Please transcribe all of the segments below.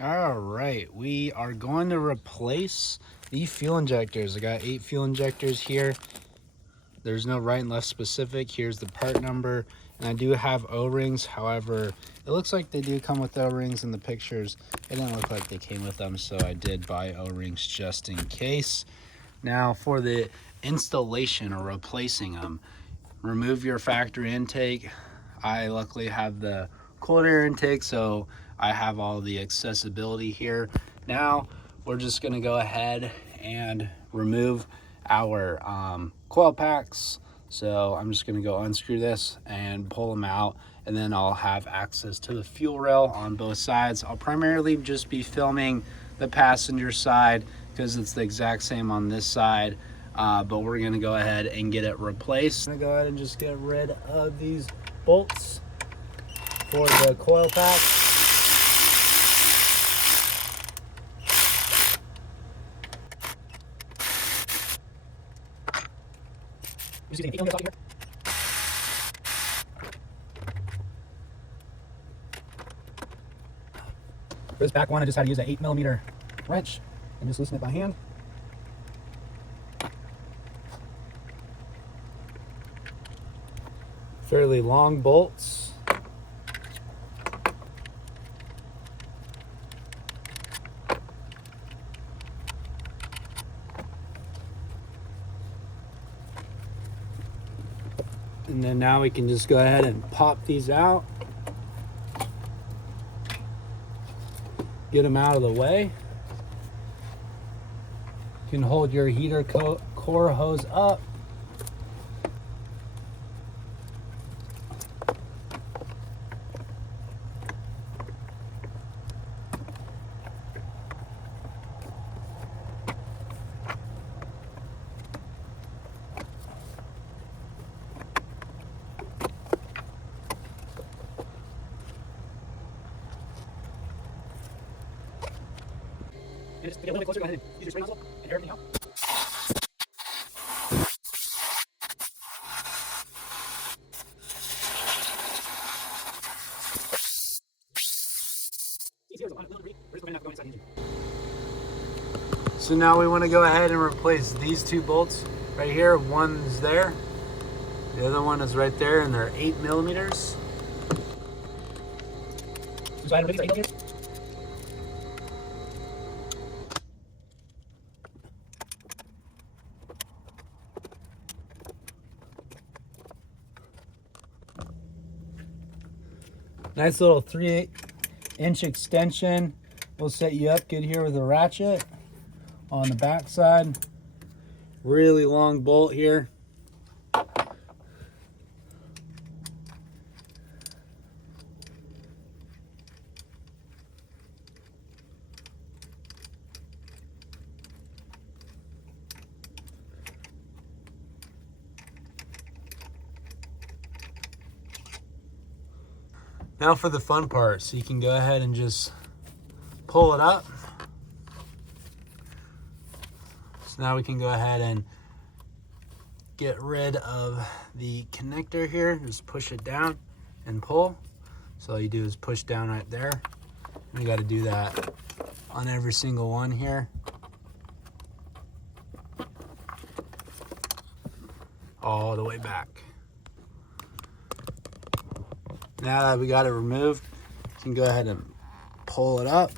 All right, we are going to replace the fuel injectors. I got 8 fuel injectors here. There's no right and left specific. Here's the part number, and I do have O-rings. However, it looks like they do come with O-rings in the pictures. It didn't look like they came with them, so I did buy O-rings just in case. Now for the installation or replacing them, remove your factory intake. I luckily have the cold air intake, so I have all the accessibility here. Now we're just gonna go ahead and remove our coil packs. So I'm just gonna go unscrew this and pull them out, and then I'll have access to the fuel rail on both sides. I'll primarily just be filming the passenger side because it's the exact same on this side. But we're gonna go ahead and get it replaced. I'm gonna go ahead and just get rid of these bolts for the coil pack. For this back one, I just had to use an 8mm wrench and just loosen it by hand. Fairly long bolts. And then now we can just go ahead and pop these out. Get them out of the way. You can hold your heater core hose up. And just get a little bit closer, go ahead and use your spray nozzle and air everything out. So now we want to go ahead and replace these 2 bolts right here. One's there, the other one is right there, and they're 8mm. So I remove these 8mm. Nice little 3/8" extension. We'll set you up good here with a ratchet on the back side. Really long bolt here. Now for the fun part, so you can go ahead and just pull it up. So now we can go ahead and get rid of the connector here. Just push it down and pull. So all you do is push down right there. And we got to do that on every single one here. All the way back. Now that we got it removed, you can go ahead and pull it up.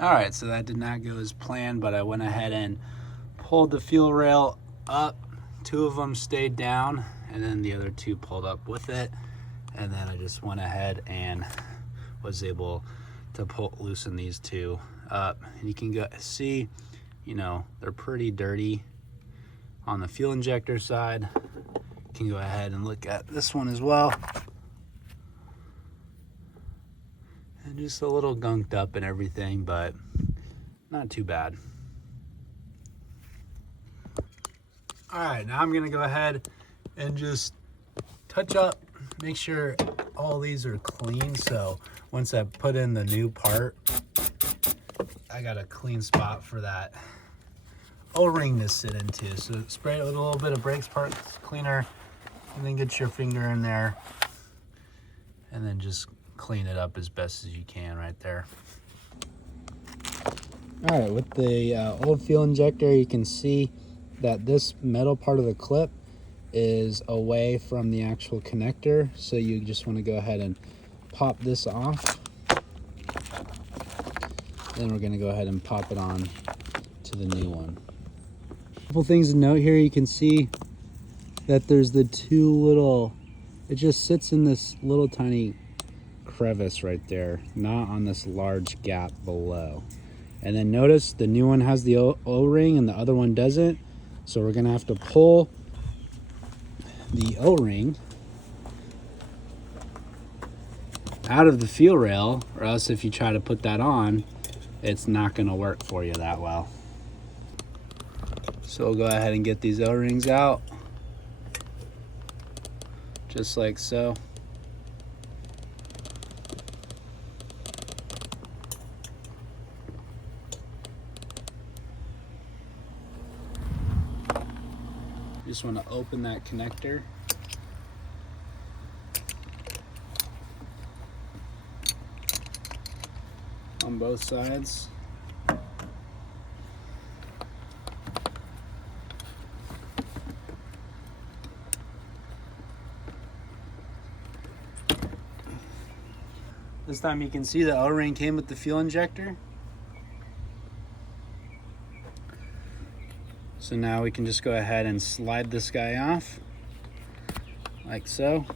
All right, so that did not go as planned, but I went ahead and pulled the fuel rail up. 2 of them stayed down, and then the other 2 pulled up with it. And then I just went ahead and was able to loosen these 2 up. And you can see, you know, they're pretty dirty on the fuel injector side. You can go ahead and look at this one as well. And just a little gunked up and everything, but not too bad. All right, now I'm gonna go ahead and just touch up, make sure all these are clean. So once I put in the new part, I got a clean spot for that O-ring to sit into. So spray it with a little bit of brakes parts cleaner, and then get your finger in there, and then just clean it up as best as you can right there. All right, with the old fuel injector, you can see that this metal part of the clip is away from the actual connector. So you just want to go ahead and pop this off. Then we're going to go ahead and pop it on to the new one. A couple things to note here. You can see that there's the two little, it just sits in this little tiny crevice right there, not on this large gap below. And then notice the new one has the O-ring and the other one doesn't. So we're gonna have to pull the O-ring out of the fuel rail, or else if you try to put that on, it's not gonna work for you that well. So we'll go ahead and get these O-rings out, just like so. Just want to open that connector. On both sides. This time you can see the O-ring came with the fuel injector. So now we can just go ahead and slide this guy off, like so.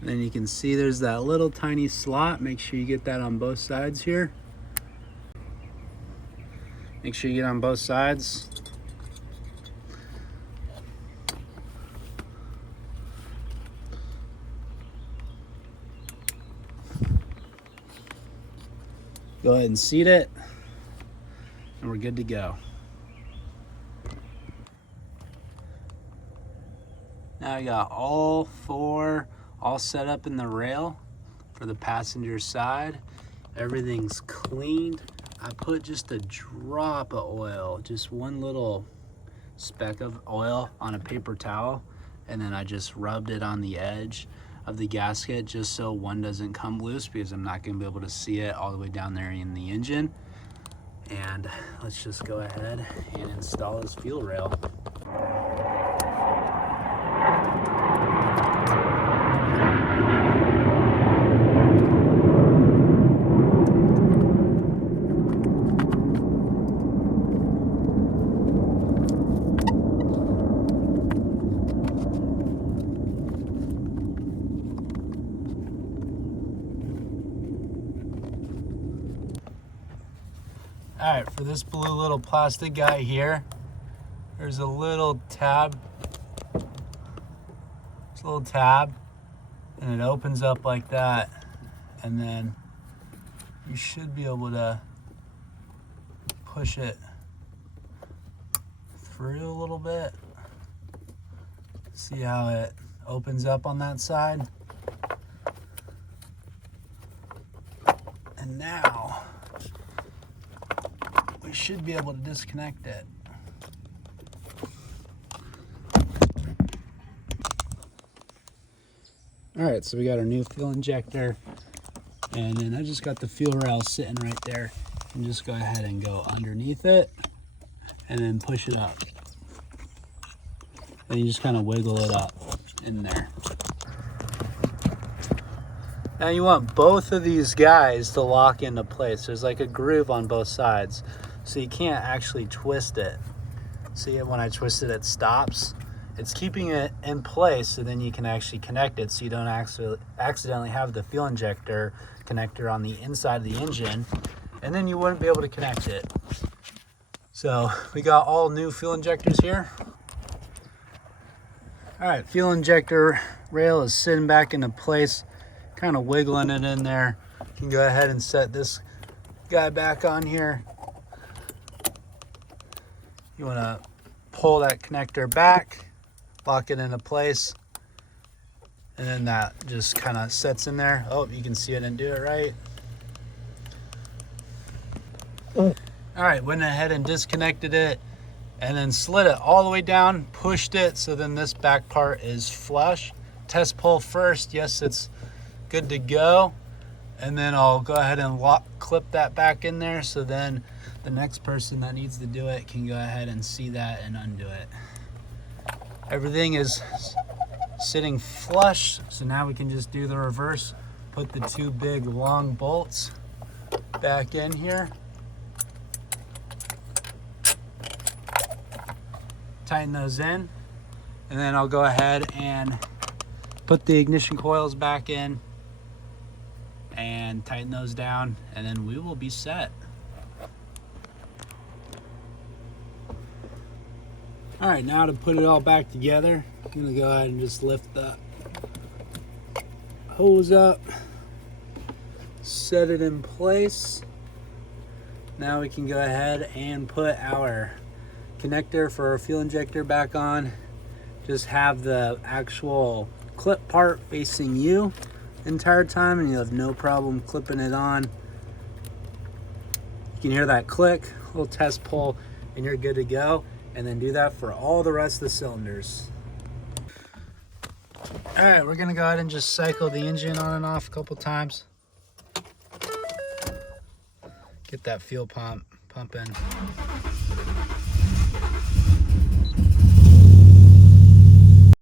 And then you can see there's that little tiny slot. Make sure you get that on both sides here. Make sure you get on both sides. Go ahead and seat it, and we're good to go. Now I got all four all set up in the rail for the passenger side. Everything's cleaned. I put just a drop of oil, just one little speck of oil on a paper towel, and then I just rubbed it on the edge of the gasket just so one doesn't come loose, because I'm not going to be able to see it all the way down there in the engine. And let's just go ahead and install this fuel rail. All right, for this blue little plastic guy here, there's a little tab. It's a little tab, and it opens up like that. And then you should be able to push it through a little bit. See how it opens up on that side? And now, we should be able to disconnect it. All right, so we got our new fuel injector, and then I just got the fuel rail sitting right there, and just go ahead and go underneath it and then push it up. And you just kind of wiggle it up in there. Now you want both of these guys to lock into place. There's like a groove on both sides, so you can't actually twist it. See, when I twist it, it stops. It's keeping it in place, so then you can actually connect it, so you don't accidentally have the fuel injector connector on the inside of the engine, and then you wouldn't be able to connect it. So we got all new fuel injectors here. All right, fuel injector rail is sitting back into place, kind of wiggling it in there. You can go ahead and set this guy back on here. You want to pull that connector back, lock it into place, and then that just kind of sets in there. Oh, you can see I didn't do it right. All right, went ahead and disconnected it and then slid it all the way down, pushed it, so then this back part is flush. Test pull first. Yes, it's good to go. And then I'll go ahead and clip that back in there, so then the next person that needs to do it can go ahead and see that and undo it. Everything is sitting flush, so now we can just do the reverse. Put the two big long bolts back in here. Tighten those in, and then I'll go ahead and put the ignition coils back in and tighten those down, and then we will be set. All right, now to put it all back together, I'm gonna go ahead and just lift the hose up, set it in place. Now we can go ahead and put our connector for our fuel injector back on. Just have the actual clip part facing you the entire time, and you'll have no problem clipping it on. You can hear that click, little test pull, and you're good to go. And then do that for all the rest of the cylinders. All right, we're gonna go ahead and just cycle the engine on and off a couple times. Get that fuel pump pumping.